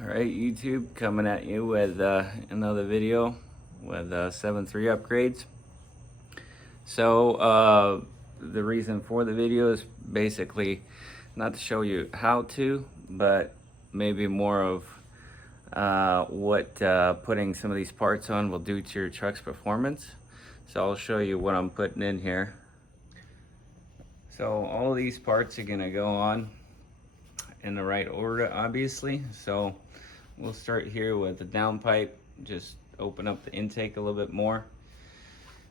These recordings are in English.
Alright, YouTube, coming at you with another video with 7.3 upgrades. So the reason for the video is basically not to show you how to, but maybe more of what putting some of these parts on will do to your truck's performance. So I'll show you what I'm putting in here. So all of these parts are going to go on in the right order, obviously. So we'll start here with the down pipe. Just open up the intake a little bit more.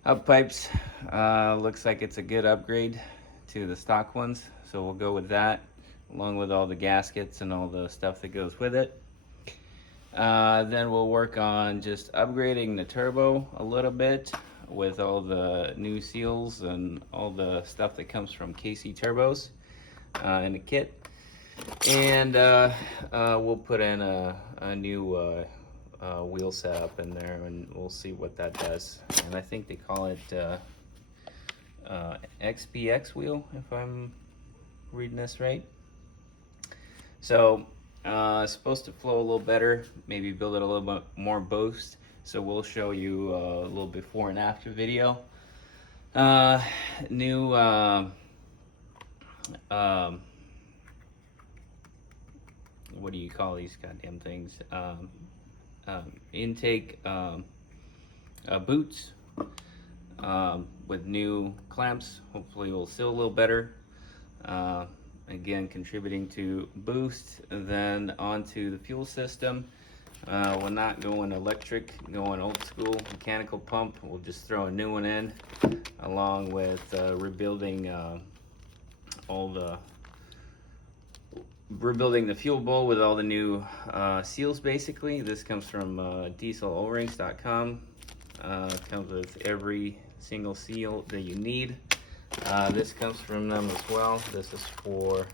Up pipes, looks like it's a good upgrade to the stock ones, so we'll go with that, along with all the gaskets and all the stuff that goes with it. Then we'll work on just upgrading the turbo a little bit with all the new seals and all the stuff that comes from KC turbos in the kit. And we'll put in a new wheel setup in there, and we'll see what that does. And I think they call it XPX wheel, if I'm reading this right. So it's supposed to flow a little better, maybe build it a little bit more boost. So we'll show you a little before and after video. New what do you call these goddamn things? Intake boots with new clamps. Hopefully will seal a little better. Again, contributing to boost. Then onto the fuel system. We're not going electric, going old school mechanical pump. We'll just throw a new one in, along with rebuilding the fuel bowl with all the new seals. Basically, this comes from dieselorings.com. Comes with every single seal that you need. This comes from them as well. This is for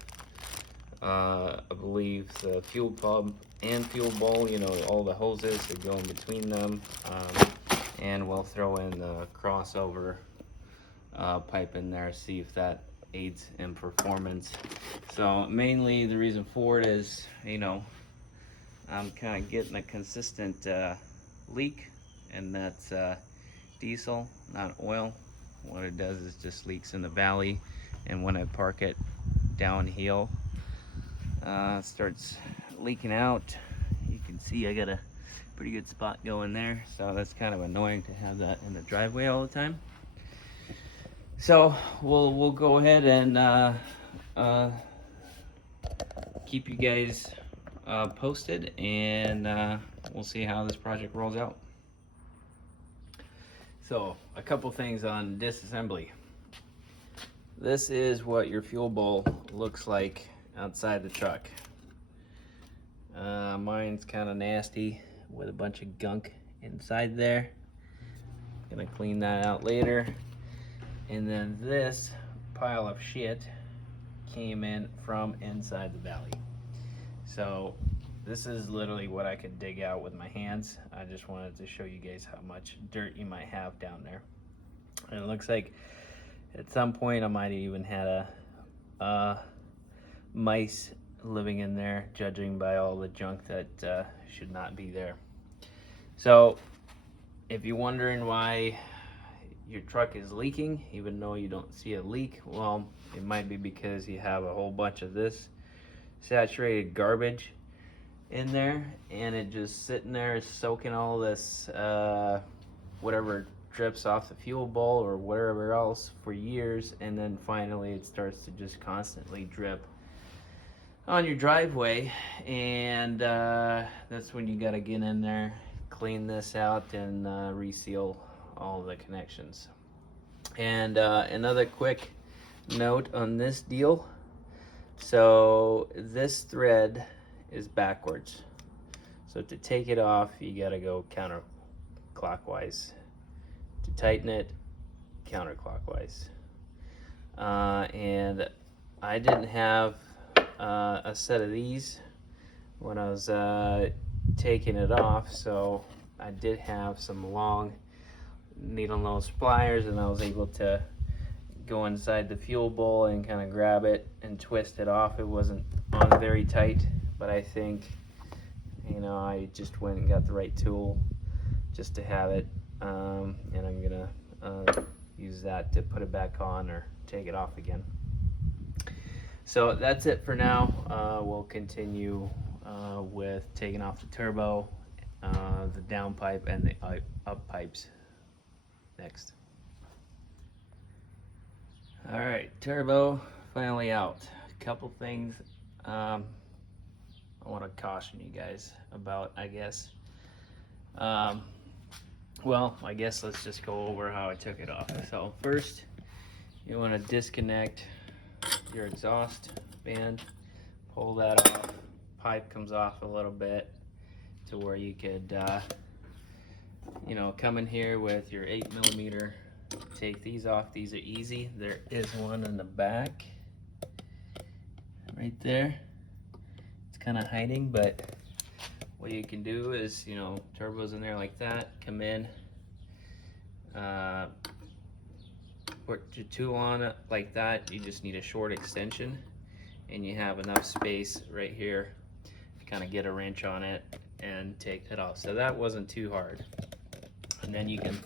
I believe the fuel pump and fuel bowl, you know, all the hoses that go in between them. And we'll throw in the crossover pipe in there, see if that aids in performance. So mainly the reason for it is, you know, I'm kind of getting a consistent leak, and that's diesel, not oil. What it does is just leaks in the valley, and when I park it downhill, it starts leaking out. You can see I got a pretty good spot going there, so that's kind of annoying to have that in the driveway all the time. So we'll go ahead and keep you guys posted, and we'll see how this project rolls out. So a couple things on disassembly. This is what your fuel bowl looks like outside the truck. Mine's kind of nasty with a bunch of gunk inside there. Gonna clean that out later. And then this pile of shit came in from inside the valley. So this is literally what I could dig out with my hands. I just wanted to show you guys how much dirt you might have down there. And it looks like at some point I might have even had a mice living in there, judging by all the junk that should not be there. So if you're wondering why your truck is leaking even though you don't see a leak, well, it might be because you have a whole bunch of this saturated garbage in there, and it just sitting there soaking all this whatever drips off the fuel bowl or whatever else for years, and then finally it starts to just constantly drip on your driveway. And that's when you got to get in there, clean this out, and reseal all the connections. And another quick note on this deal. So this thread is backwards. So to take it off, you gotta go counterclockwise. To tighten it, counterclockwise. And I didn't have a set of these when I was taking it off, so I did have some long needle nose pliers, and I was able to go inside the fuel bowl and kind of grab it and twist it off. It wasn't on very tight, but I think you know, I just went and got the right tool just to have it, and I'm gonna use that to put it back on or take it off again. So that's it for now. We'll continue with taking off the turbo, the down pipe, and the up pipes next. All right, turbo finally out. A couple things I want to caution you guys about, I guess. Well, I guess let's just go over how I took it off. So first, you want to disconnect your exhaust band, pull that off. Pipe comes off a little bit to where you could, you know, come in here with your 8mm. Take these off. These are easy. There is one in the back, right there. It's kind of hiding, but what you can do is, you know, turbo's in there like that. Come in, put your tool on it like that. You just need a short extension, and you have enough space right here to kind of get a wrench on it and take it off. So that wasn't too hard. And then you can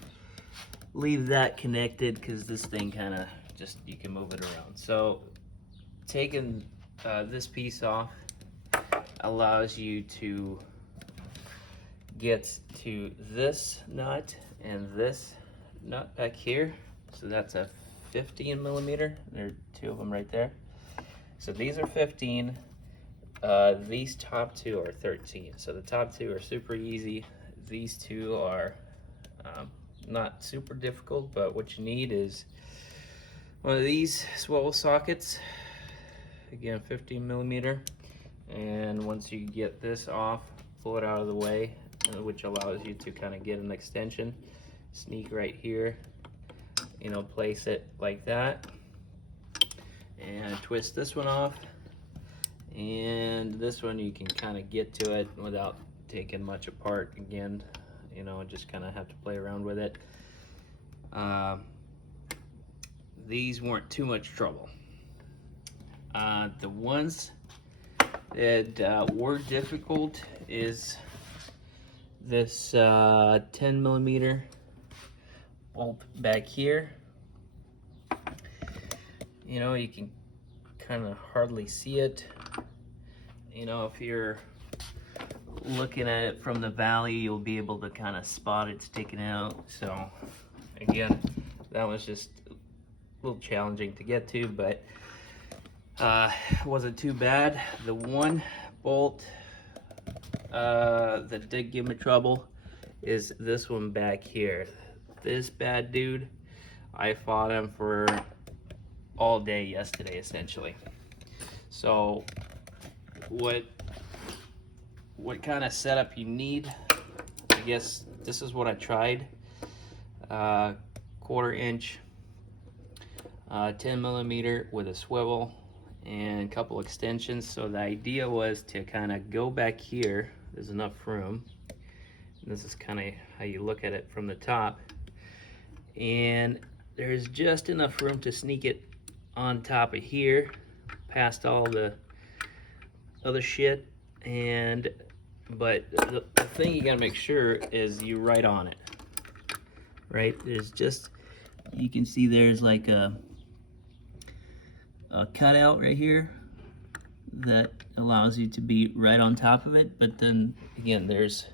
leave that connected because this thing kind of just, you can move it around. So taking this piece off allows you to get to this nut and this nut back here. So that's a 15mm. There are two of them right there. So these are 15. These top two are 13. So the top two are super easy. These two are not super difficult, but what you need is one of these swivel sockets. Again, 15mm. And once you get this off, pull it out of the way, which allows you to kind of get an extension. Sneak right here, you know, place it like that, and twist this one off. And this one you can kind of get to it without taking much apart. Again, you know, just kind of have to play around with it. These weren't too much trouble. The ones that were difficult is this 10mm bolt back here. You know, you can kind of hardly see it. You know, if you're looking at it from the valley, you'll be able to kind of spot it sticking out. So again, that was just a little challenging to get to, but wasn't too bad. The one bolt that did give me trouble is this one back here. This bad dude, I fought him for all day yesterday, essentially. So what kind of setup you need, I guess this is what I tried. 1/4 inch 10mm with a swivel and a couple extensions. So the idea was to kind of go back here. There's enough room. And this is kind of how you look at it from the top. And there's just enough room to sneak it on top of here, past all the other shit. But the thing you gotta make sure is you right on it. Right? There's just, you can see there's like a cutout right here that allows you to be right on top of it. But then again, there's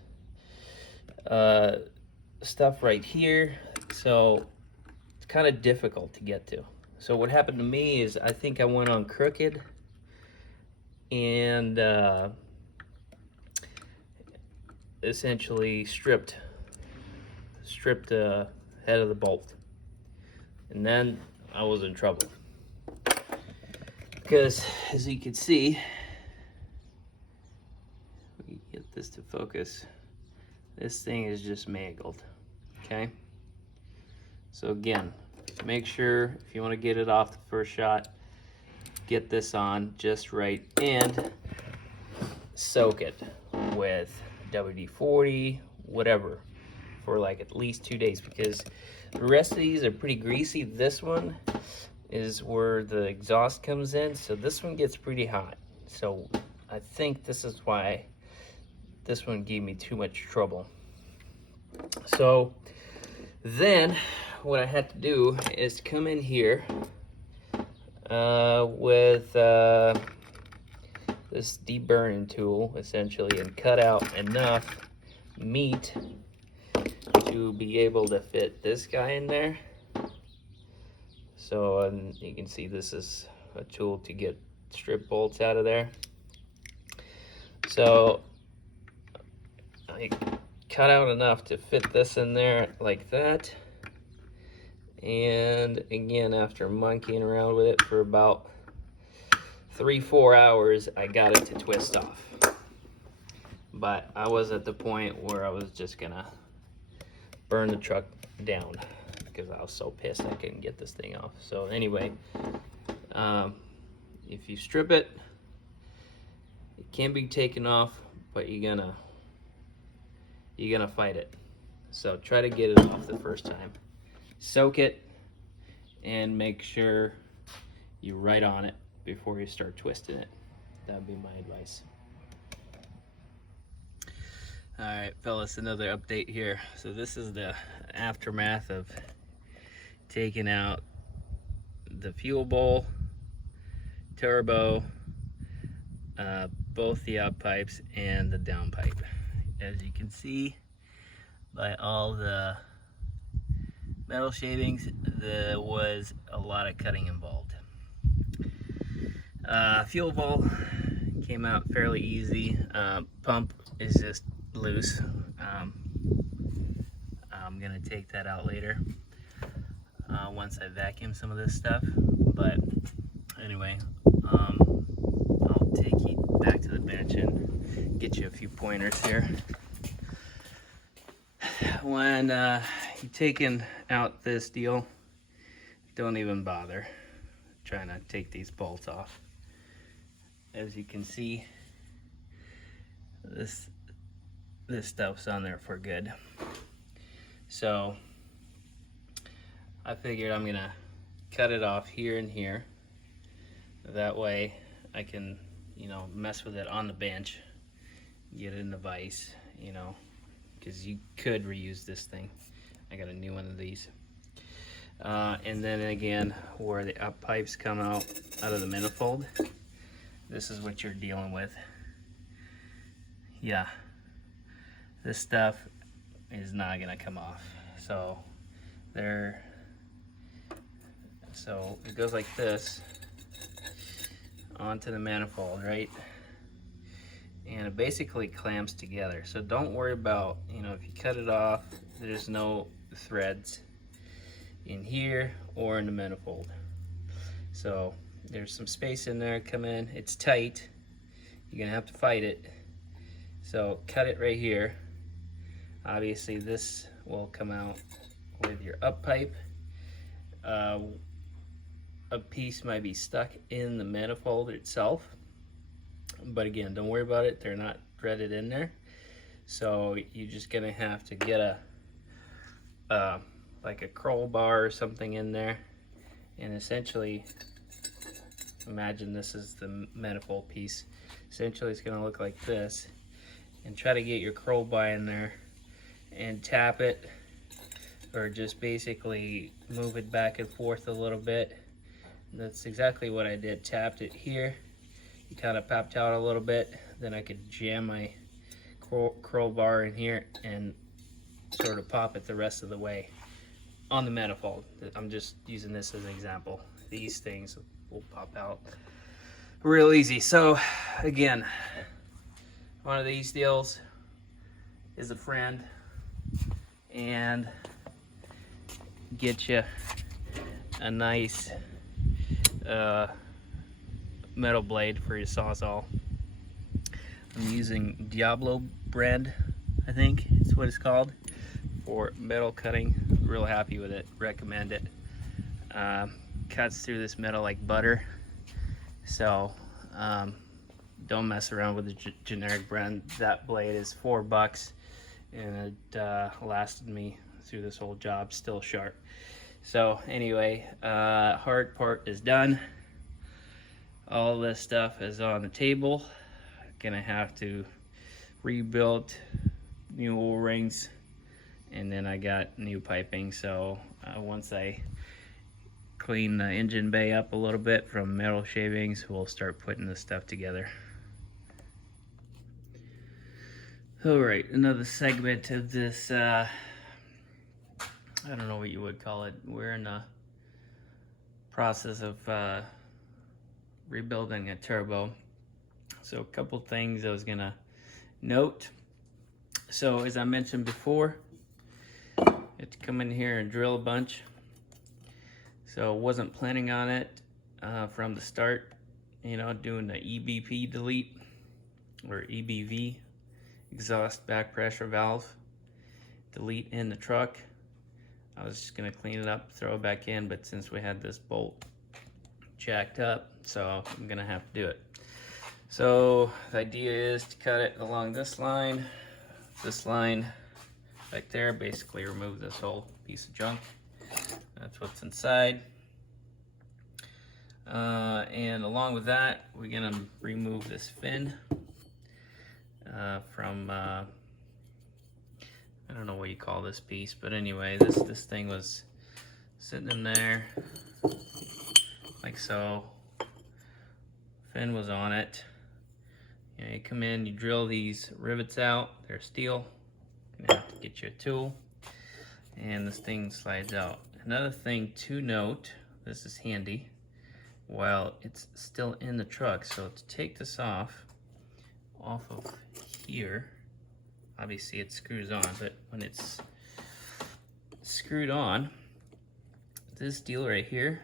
stuff right here, so it's kind of difficult to get to. So what happened to me is I think I went on crooked and essentially stripped the head of the bolt, and then I was in trouble because, as you can see, we can get this to focus, this thing is just mangled. Okay, so again, make sure if you want to get it off the first shot, get this on just right and soak it with WD-40, whatever, for like at least 2 days, because the rest of these are pretty greasy. This one is where the exhaust comes in, so this one gets pretty hot. So I think this is why this one gave me too much trouble. So then what I had to do is come in here with this deburring tool essentially and cut out enough meat to be able to fit this guy in there. So you can see this is a tool to get strip bolts out of there. So I cut out enough to fit this in there like that. And again, after monkeying around with it for about 3-4 hours, I got it to twist off. But I was at the point where I was just gonna burn the truck down because I was so pissed I couldn't get this thing off. So anyway, if you strip it, it can be taken off, but you're gonna fight it. So try to get it off the first time. Soak it and make sure you're right on it before you start twisting it. That'd be my advice. All right, fellas, another update here. So this is the aftermath of taking out the fuel bowl, turbo, both the up pipes and the down pipe. As you can see by all the metal shavings, there was a lot of cutting involved. Fuel bowl came out fairly easy. Pump is just loose. I'm gonna take that out later once I vacuum some of this stuff. But anyway, I'll take you back to the bench and get you a few pointers here. When you're taking out this deal, don't even bother trying to take these bolts off. As you can see, this stuff's on there for good. So I figured I'm gonna cut it off here and here. That way I can, mess with it on the bench, get it in the vise, because you could reuse this thing. I got a new one of these. And then again, where the up pipes come out of the manifold, this is what you're dealing with. Yeah, this stuff is not gonna come off. So it goes like this onto the manifold, right? And it basically clamps together. So don't worry about, if you cut it off, there's no threads in here or in the manifold. So there's some space in there, come in, it's tight. You're gonna have to fight it. So cut it right here. Obviously this will come out with your up pipe. A piece might be stuck in the manifold itself, but again, don't worry about it, they're not threaded in there. So you're just gonna have to get like a curl bar or something in there, and essentially imagine this is the manifold piece. Essentially it's gonna look like this, and try to get your curl bar in there and tap it, or just basically move it back and forth a little bit. And that's exactly what I did. Tapped it here, it kind of popped out a little bit, then I could jam my curl bar in here and sort of pop it the rest of the way on the manifold. I'm just using this as an example. These things will pop out real easy. So again, one of these deals is a friend, and get you a nice metal blade for your Sawzall. I'm using Diablo brand, I think it's what it's called, for metal cutting. Real happy with it, recommend it. Cuts through this metal like butter. So don't mess around with the generic brand. That blade is $4 and it lasted me through this whole job, still sharp. So anyway, hard part is done. All this stuff is on the table. Gonna have to rebuilt new O-rings, and then I got new piping. So once I clean the engine bay up a little bit from metal shavings, we'll start putting this stuff together. All right, another segment of this, I don't know what you would call it. We're in the process of rebuilding a turbo. So a couple things I was gonna note. So as I mentioned before, it's come in here and drill a bunch. So wasn't planning on it from the start, you know, doing the EBP delete or EBV, exhaust back pressure valve delete in the truck. I was just gonna clean it up, throw it back in, but since we had this bolt jacked up, so I'm gonna have to do it. So the idea is to cut it along this line right there, basically remove this whole piece of junk. That's what's inside. And along with that, we're gonna remove this fin from I don't know what you call this piece, but anyway, this thing was sitting in there like so. Fin was on it. You know, you come in, you drill these rivets out. They're steel. You're gonna have to get you a tool, and this thing slides out. Another thing to note, this is handy while it's still in the truck. So to take this off of here, obviously it screws on, but when it's screwed on, this deal right here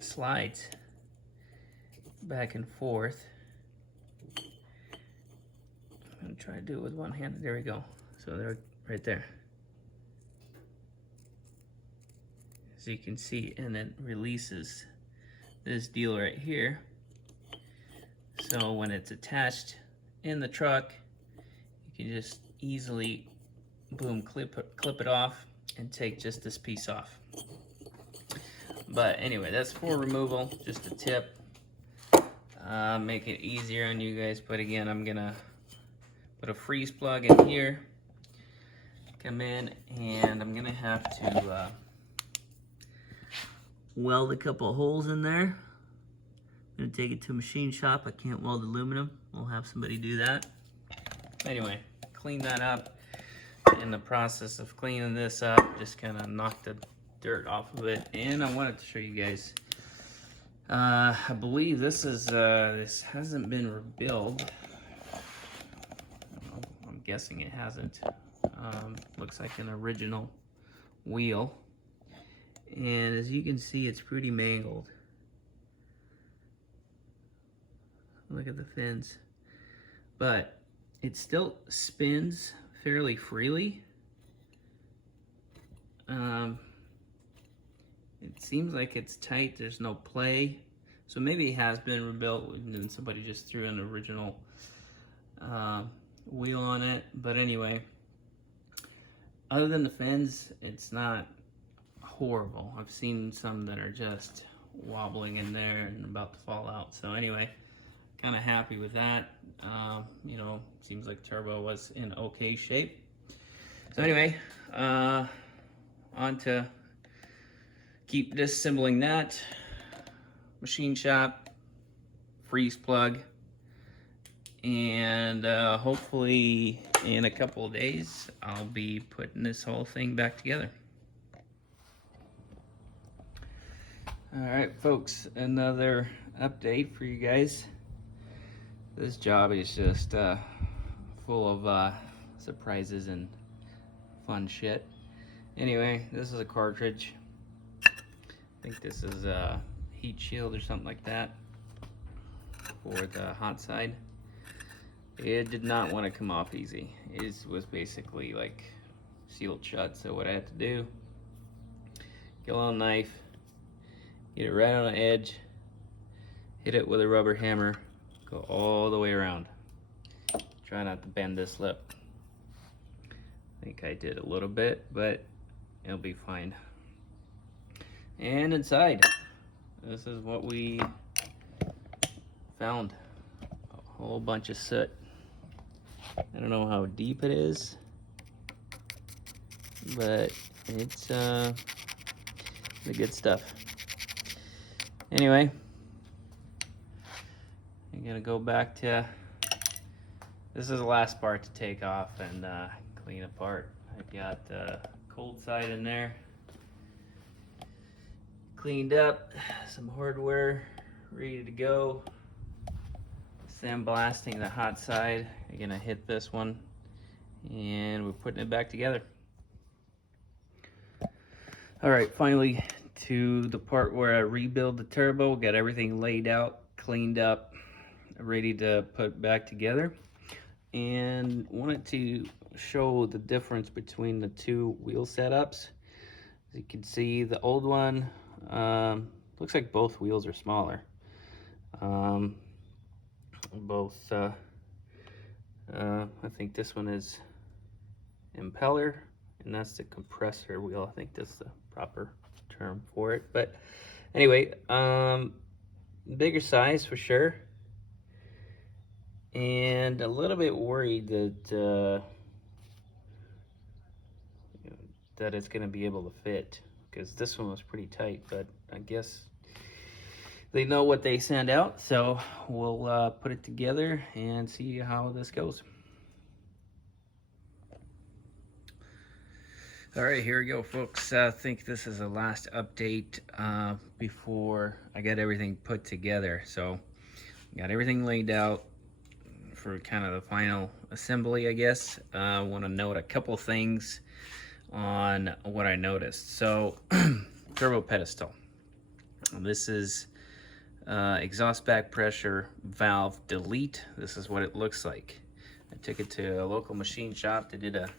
slides back and forth. I'm gonna try to do it with one hand. There we go. So they're right there. As you can see, and it releases this deal right here. So when it's attached in the truck, you can just easily, boom, clip it off and take just this piece off. But anyway, that's for removal, just a tip. Make it easier on you guys, but again, I'm gonna put a freeze plug in here, come in, and I'm gonna have to weld a couple of holes in there. I'm gonna take it to a machine shop. I can't weld aluminum. We'll have somebody do that. Anyway, clean that up. In the process of cleaning this up, just kind of knocked the dirt off of it, and I wanted to show you guys. I believe this is this hasn't been rebuilt. I'm guessing it hasn't. Looks like an original wheel, and as you can see, it's pretty mangled. Look at the fins, but it still spins fairly freely. It seems like it's tight, there's no play. So maybe it has been rebuilt and then somebody just threw an original wheel on it. But anyway, other than the fins, it's not horrible. I've seen some that are just wobbling in there and about to fall out. So anyway, kind of happy with that. You know, seems like turbo was in okay shape. So anyway, on to keep disassembling that. Machine shop, freeze plug, and hopefully in a couple of days I'll be putting this whole thing back together. All right, folks, another update for you guys. This job is just full of surprises and fun shit. Anyway, this is a cartridge. I think this is a heat shield or something like that for the hot side. It did not want to come off easy. It was basically like sealed shut. So what I had to do, get a little knife, get it right on the edge, hit it with a rubber hammer, go all the way around. Try not to bend this lip. I think I did a little bit, but it'll be fine. And inside, this is what we found. A whole bunch of soot. I don't know how deep it is, but it's the good stuff. Anyway, I'm gonna go back to, this is the last part to take off and clean apart. I've got the cold side in there cleaned up, some hardware ready to go. Sandblasting the hot side. I'm gonna hit this one and we're putting it back together. All right, finally to the part where I rebuild the turbo. Got everything laid out, cleaned up, ready to put back together, and wanted to show the difference between the two wheel setups. As you can see, the old one looks like both wheels are smaller. I think this one is impeller and that's the compressor wheel. I think that's the proper term for it. But anyway, bigger size for sure, and a little bit worried that that it's going to be able to fit, because this one was pretty tight, but I guess they know what they send out, so we'll put it together and see how this goes. All right, here we go, folks. I think this is the last update before I get everything put together. So got everything laid out for kind of the final assembly, I guess. I want to note a couple things on what I noticed. So turbo pedestal. This is exhaust back pressure valve delete. This is what it looks like. I took it to a local machine shop. They did a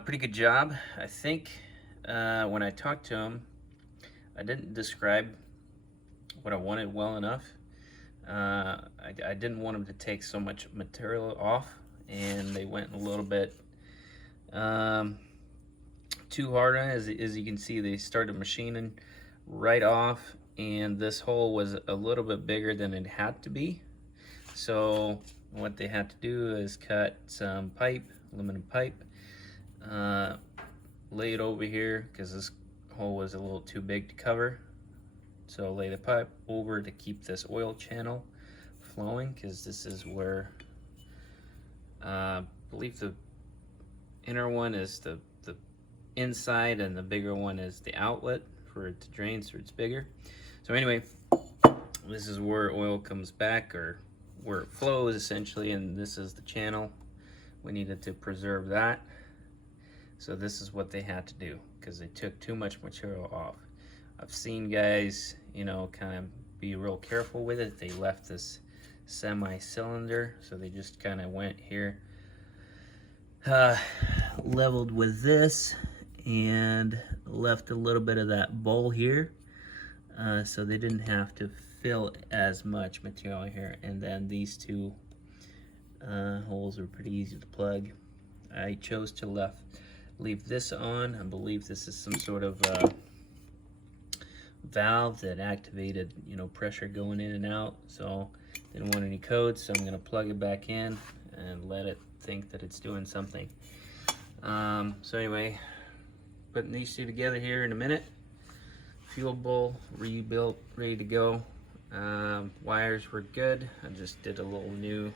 pretty good job. I think when I talked to him, I didn't describe what I wanted well enough. I didn't want them to take so much material off, and they went a little bit too hard on it. As you can see, they started machining right off, and this hole was a little bit bigger than it had to be. So what they had to do is cut some pipe, aluminum pipe, lay it over here because this hole was a little too big to cover. So lay the pipe over to keep this oil channel flowing, because this is where I believe the inner one is the inside and the bigger one is the outlet for it to drain, so it's bigger. So anyway, this is where oil comes back, or where it flows essentially, and this is the channel. We needed to preserve that. So this is what they had to do, because they took too much material off. I've seen guys, you know, kind of be real careful with it. They left this semi-cylinder, so they just kind of went here, leveled with this, and left a little bit of that bowl here, so they didn't have to fill as much material here. And then these two holes are pretty easy to plug. I chose to leave this on. I believe this is some sort of valve that activated, you know, pressure going in and out. So didn't want any codes, so I'm going to plug it back in and let it think that it's doing something. So anyway, putting these two together here in a minute. Fuel bowl rebuilt, ready to go. Wires were good. I just did a little new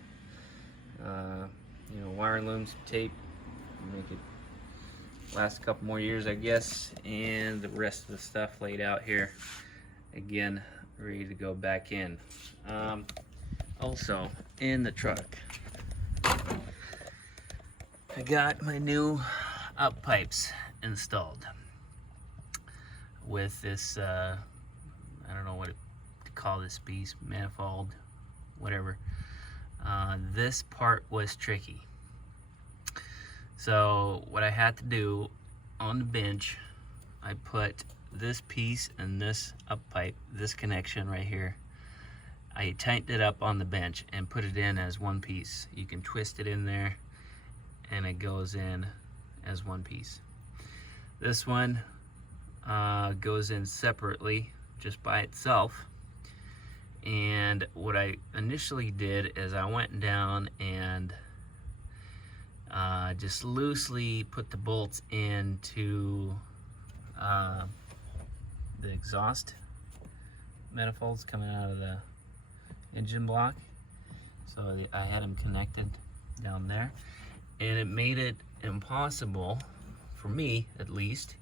you know, wire looms tape, make it last a couple more years, I guess. And the rest of the stuff laid out here, again, ready to go back in. Also in the truck, I got my new up pipes installed with this I don't know what to call this piece, manifold, whatever. This part was tricky. So what I had to do on the bench, I put this piece and this up pipe, this connection right here, I tightened it up on the bench and put it in as one piece. You can twist it in there and it goes in as one piece. This one goes in separately, just by itself. And what I initially did is I went down and just loosely put the bolts into the exhaust manifolds coming out of the engine block. So I had them connected down there, and it made it impossible for me, at least,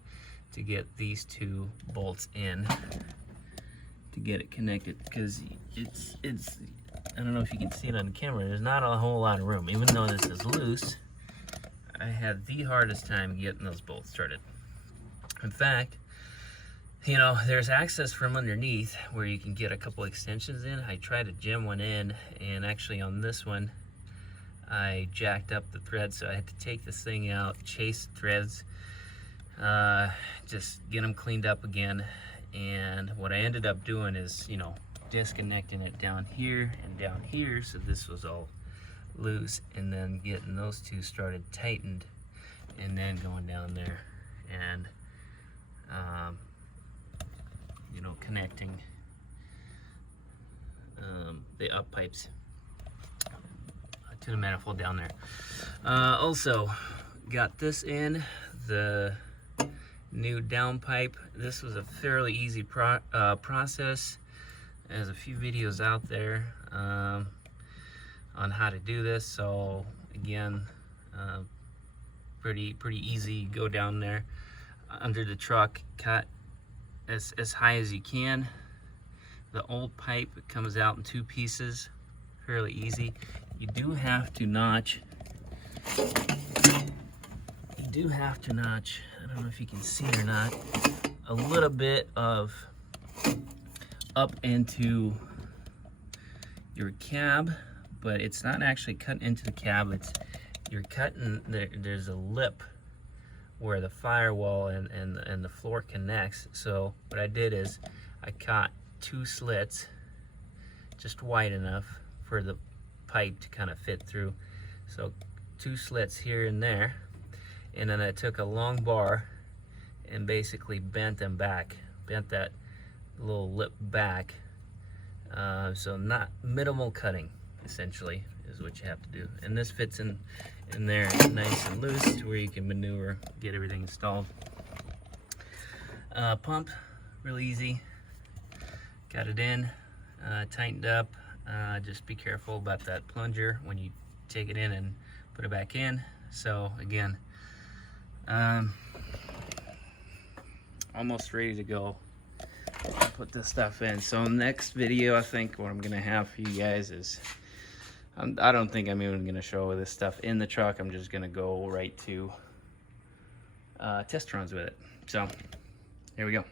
to get these two bolts in to get it connected, because it's I don't know if you can see it on the camera, there's not a whole lot of room. Even though this is loose, I had the hardest time getting those bolts started. In fact, you know, there's access from underneath where you can get a couple extensions in. I tried to jam one in, and actually on this one I jacked up the threads, so I had to take this thing out, chase the threads, just get them cleaned up again. And what I ended up doing is, you know, disconnecting it down here and down here, so this was all loose, and then getting those two started tightened, and then going down there and you know, connecting the up pipes to the manifold down there. Also got this in, the new down pipe. This was a fairly easy process. There's a few videos out there on how to do this, so again, pretty easy. Go down there under the truck, cut as high as you can. The old pipe, it comes out in two pieces, fairly easy. You do have to notch, I don't know if you can see it or not, a little bit of up into your cab, but it's not actually cut into the cab, it's you're cutting, there's a lip where the firewall and the floor connects. So what I did is I cut two slits just wide enough for the pipe to kind of fit through. So two slits here and there, and then I took a long bar and basically bent them back, bent that little lip back. So not minimal cutting, essentially, is what you have to do. And this fits in there nice and loose to where you can maneuver, get everything installed. Pump, really easy. Got it in, tightened up. Just be careful about that plunger when you take it in and put it back in. So again, almost ready to go. Put this stuff in. So next video, I think what I'm gonna have for you guys is, I don't think I'm even gonna show this stuff in the truck. I'm just gonna go right to test runs with it. So here we go.